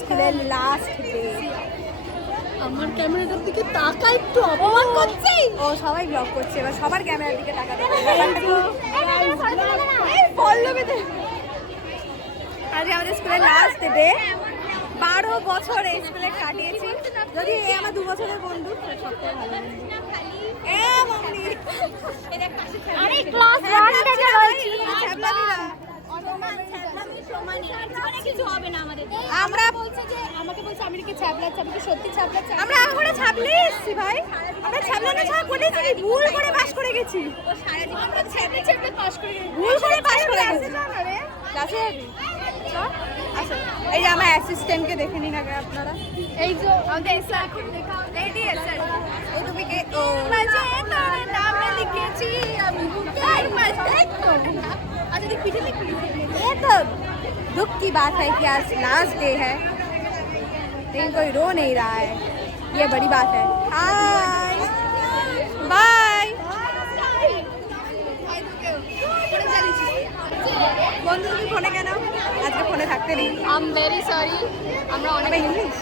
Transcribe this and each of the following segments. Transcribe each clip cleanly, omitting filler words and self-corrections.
স্কুলের last day. আমার ক্যামেরাটার দিকে তাকা, একটু অপমান করছি। ও সবাই ব্লগ করছে, এবার সবার ক্যামেরার দিকে তাকাতে আজকে আমাদের স্কুলের লাস্ট ডে। 12 বছর এই স্কুলে কাটিয়েছি, যদি এই আমার 2 বছরের বন্ধু। আমরা বলছে যে আমাকে বলছে আমি কি ছাবলাচ্ছি, আমি কি সত্যি ছাবলাচ্ছি? আমরা এখন ছাবলে এসেছি ভাই, আমরা ছাবলা না ছাব বলেছি, ভুল করে পাস করে গেছি। ও সারা জীবন আমরা ছাবলে ছাবলে পাস করে গেছি, ভুল করে পাস করে গেছি। ক্লাসে যাবি? আচ্ছা, এই যে আমার অ্যাসিস্ট্যান্টকে দেখে নিন আগে আপনারা। এই যে আমাদের স্যার এই দিয়ে স্যার, ও তুমি কে? ও মাঝে তোর নামে লিখেছি আমি বুকের মাঝে। अच्छा देख पीछे देख, ये तो दुख की बात है कि आज लास्ट डे है, लेकिन कोई रो नहीं रहा है, ये बड़ी बात है। Hi bye. বন্ধু তুমি ফোনে কেন? আজকে ফোনে থাকতে নেই। I am very sorry. আমরা অনেক ইংলিশ,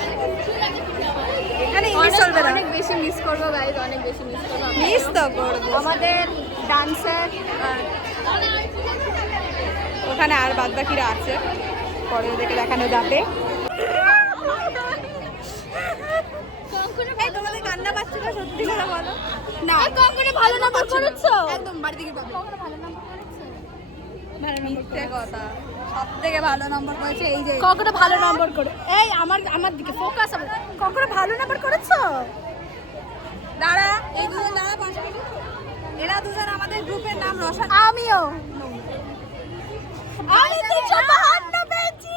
এখানে ইংলিশ চলবে না। অনেক বেশি মিস করবো গাইজ, অনেক বেশি মিস করবো। মিস তো করবো। আমাদের ডান্সার ওখানে আর বাদ বাকিরা আছে, পরে ওদেরকে দেখানো যাবে। তোমাদের কান্না পাচ্ছে না, সত্যি করে বলো না। কঙ্কনে ভালো নাম্বার করেছো? একদম বাড়ি থেকে পাবো। মিথ্যে কথা, সব থেকে ভালো নাম্বার করেছে এই যে। কঙ্কনে ভালো নাম্বার করে, এই আমার দিকে ফোকাস। কঙ্কনে ভালো নাম্বার করেছো? দাঁড়া, এই দুজন দাঁড়া, পাশে এরা দুজন আমাদের গ্রুপের নাম রোশন। আমিও আমি 352 পেয়েছি।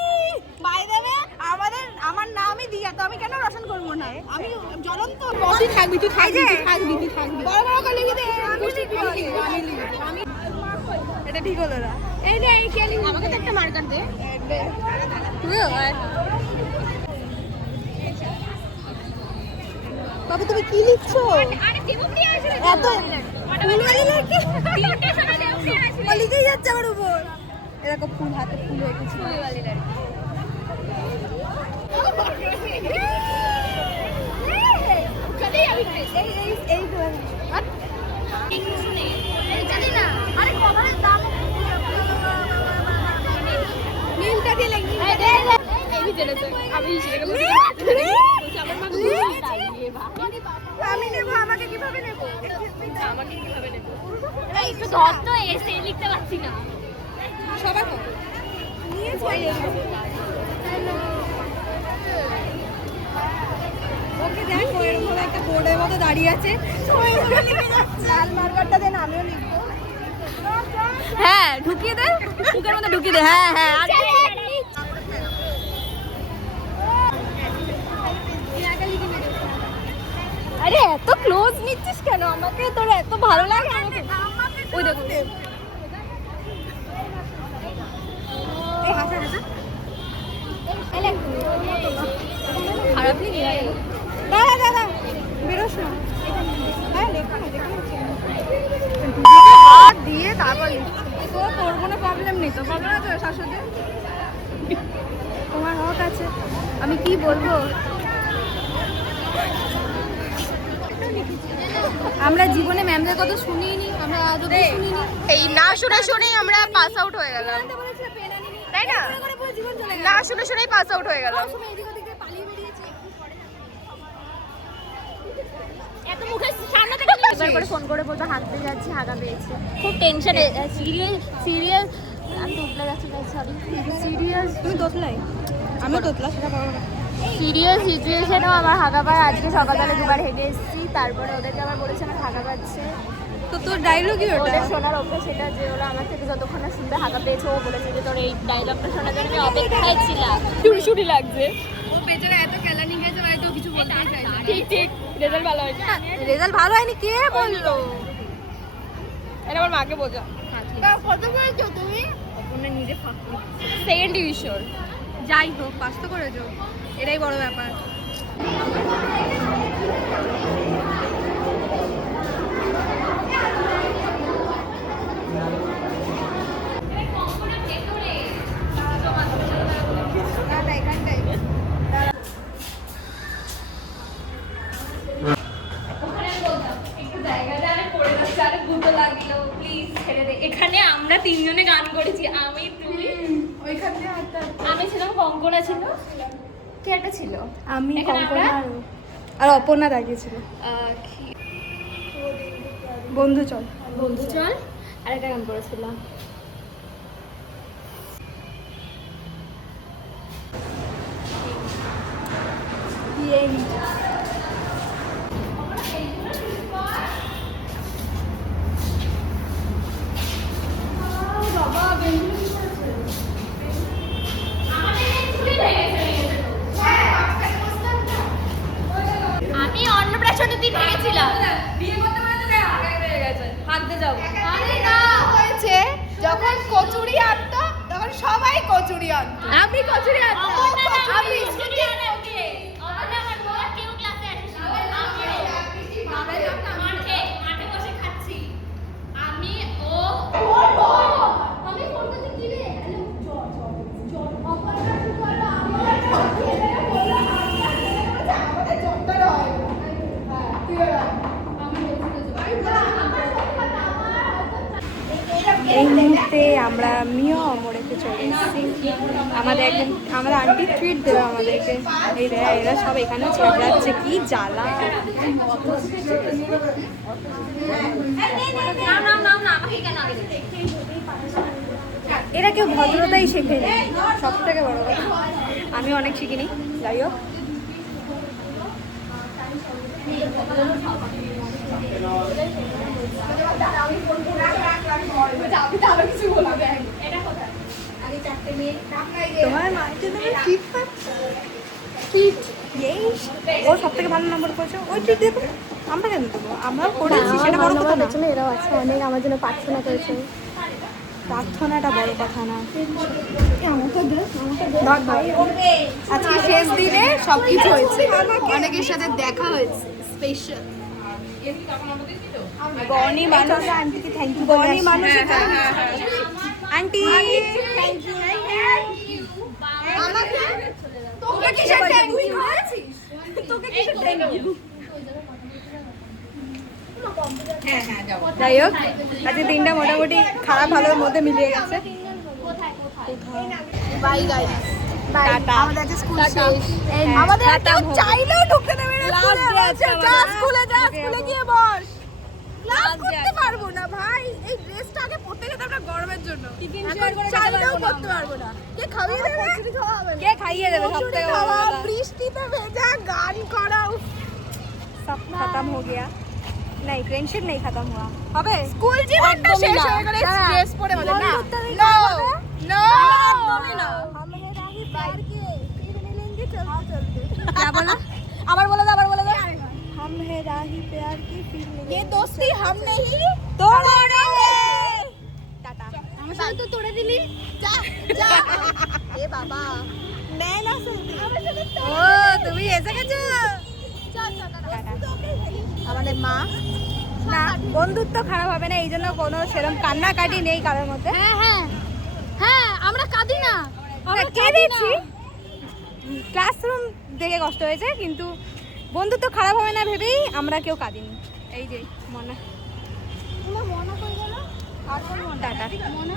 বাই দ্য ওয়ে আমার নামই দিয়া, তো আমি কেন রোশন করব না? আমি জ্বলন্ত। তুই থাকবি, তুই থাকবি, তুই থাকবি, তুই থাকবি। বড় বড় করে লিখে দে। আমি এটা ঠিক হলো না। এই নে, এই কেলি আমাকে তো একটা মার্কার দে। তুইও বাবু তুমি কি লিখছো? আরে দেবপ্রিয়া আসলে এত ফুলওয়ালি লড়কি তিনটে সময় দেবপ্রিয়া আসলে লিখেই যাচ্ছে আমার উপর। এরকম ফুল হাতে ফুল হয়ে গেছে। ফুলওয়ালি লড়কি। চলে যাবি এই শুনে জানি না। আরে কভারের দাম নীলটা দিয়ে লিখি। এই জেনেছে আমি সেটাকে বলছি আমার মা আমি নেব, আমাকে কিভাবে নেব? আমাকে কিভাবে নেব? এই একটু ধর তো, এসে লিখতে পারছি না। সবার কত নিয়েছি? ওকে দেখো, এরকম একটা বোর্ডের মতো দাঁড়িয়ে আছে, সবাই ওকে লিখে যাচ্ছে। লাল মার্কারটা দেন, আমিও লিখবো। হ্যাঁ ঢুকিয়ে দে, মুখের মধ্যে ঢুকিয়ে দে। হ্যাঁ হ্যাঁ আরে এত ক্লোজ নিচ্ছিস কেন আমাকে? তোর এত ভালো লাগে আমাকে? ওই দেখো এই হাসা হাসা খারাপ নেই। দাদা দাদা বেরোস না। হ্যাঁ লেখা না, দেখে দিয়ে তারপর তো তোর কোনো প্রবলেম নেই তো? প্রবলেম আছে শাশুড়ি? তোমার হক আছে, আমি কি বলবো? আমরা জীবনে ম্যামদের কথা শুনিনি, আমরা আজও শুনিনি। এই না শুনে শুনেই আমরা পাস আউট হয়ে গেলাম, তাই না? না শুনে শুনেই পাস আউট হয়ে গেলাম। এত মুখের সামনে থেকে একবার করে ফোন করে বলতে হাঁটতে যাচ্ছি, হাগা পেয়েছি, খুব টেনশনে। সিরিয়াস আমি তোতলা যাচ্ছি, সরি সিরিয়াস। তুমি তোতলাই, আমিও তোতলা, সেটা বড় না। সিরিয়াস সিচুয়েশনেও আমার হাগা পায়। আজকে সকালবেলা 2 বার হেঁটে এসেছি, তারপরে ওদেরকে আবার বলেছে আমার হাগা পাচ্ছে। তো তোর ডায়লগই ওটা। ওদের শোনার অভ্যাস সেটা, যে ওরা আমার থেকে যতক্ষণ না শুনতে হাগা পেয়েছে, ও বলেছে যে তোর এই ডায়লগটা শোনার জন্য আমি অপেক্ষায় ছিলাম। শুড়ি লাগছে, ও বেচারা এত কেলানি গেছে, হয়তো কিছু বলতে চাইছে না। ঠিক ঠিক রেজাল্ট ভালো হয়েছে। রেজাল্ট ভালো হয়নি কে বললো? এটা আমার মাকে বোঝা। কত করেছো তুমি? অপর্ণা নিজে ফাঁক সেকেন্ড ডিভিশন। যাই হোক, পাস তো করেছো, এটাই বড় ব্যাপার। কে একটা ছিল আমি এখানে কঙ্কনা আমরা? আর অপর্ণা দাঁড়িয়েছিল। বন্ধু চল। বন্ধু চল আর একটা গান করেছিলাম। আমি অন্নপ্রাশনের দিন ভেঙেছিলাম হাঁটতে যাবো। আরে না হয়েছে যখন কচুরি আনতো তখন সবাই কচুরি আনতো। আমি কচুরি আনতাম। আমি স্টুডি আনে ওকে অবনা আমার বড় কেউ ক্লাসে আসে মাঠে মাঠে বসে খাচ্ছি আমি ও আমি ফোন করতে কি রে হ্যালো জল অপরটা কি করলো আমাদের জন্তারা হয় হ্যাঁ তুই এই মুহূর্তে আমরা মিও অমরেতে চলে এসেছি। আমাদের আন্টি ট্রিট দেবে আমাদেরকে। এই রে এরা সব এখানে ছেড়াচ্ছে, কি জ্বালা। না আমাকে কেন আগে দিতে এরা কেউ ভদ্রতাই শেখেনি, সব থেকে বড় কথা। আমি অনেক শিখিনি, যাই হোক। তোমার মাকে তুমি ট্রিট পাচ্ছ, ট্রিট এই ও সব থেকে ভালো নম্বর পেয়েছো, ওই ট্রিট দেবো। আমরা কেন দেবো, আমরাও করেছি, সেটা বড় কথা না। এরাও আছে অনেক আমার জন্য প্রার্থনা করেছে। প্রার্থনাটা বড় কথা না। ধর ধর। আজকে শেষ দিনে সবকিছু হয়েছে, অনেকের সাথে দেখা হয়েছে স্পেশাল। বনি মানুষ আন্টিকে থ্যাংক ইউ। বনি মানুষ আন্টি থ্যাংক ইউ। আমাকে তোকে কিসের থ্যাংক ইউ করেছিস? তোকে কিসের থ্যাংক ইউ? যাই হোক, আজকে দিনটা মোটামুটি খারাপ ভালোর মধ্যে মিলিয়ে গেছে। Bye guys, tata. আমাদের আজকে স্কুল শেষ। আমাদের কেউ চাইলেও ঢুকতে দেবে না স্কুলে। যা স্কুলে যা, স্কুলে গিয়ে বস। ক্লাস করতে পারবো না ভাই, এই ড্রেসটা আগে পরতে যেতে আমরা গরমের জন্য। এখন চাইলেও করতে পারবো না। কে খাইয়ে দেবে? কে খাইয়ে দেবে? সব থেকে বড় কথা, বৃষ্টিতে ভেজা গান করা, সব খতম হয়ে গয়া। नहीं टेंशन नहीं खत्म हुआ। अबे स्कूल जीवनটা শেষ হয়ে গেলে স্ট্রেস পড়ে আমাদের না। नो नो हम है राही प्यार के फिर मिलेंगे चलते चलते। क्या बोला? আবার বলে দে। हम है राही प्यार की फिर मिलेंगे। ये दोस्ती हम नहीं तोड़ेंगे। टाटा। আমার সাথে তো তোড়ে দিলি। যা যা। এ বাবা मैं ना सुनती। ও তুমি এসে গেছো। আমাদের মা না, বন্ধুত্ব খারাপ হবে না, এই জন্য কোনো সেরকম কান্নাকাটি নেই কারোর মধ্যে। হ্যাঁ আমরা কাঁদি না, কেঁদেছি, ক্লাসরুম দেখে কষ্ট হয়েছে, কিন্তু বন্ধুত্ব খারাপ হবে না ভেবেই আমরা কেউ কাঁদিনি। এই যে মনা করে গেল আর কোন টাটা মনা।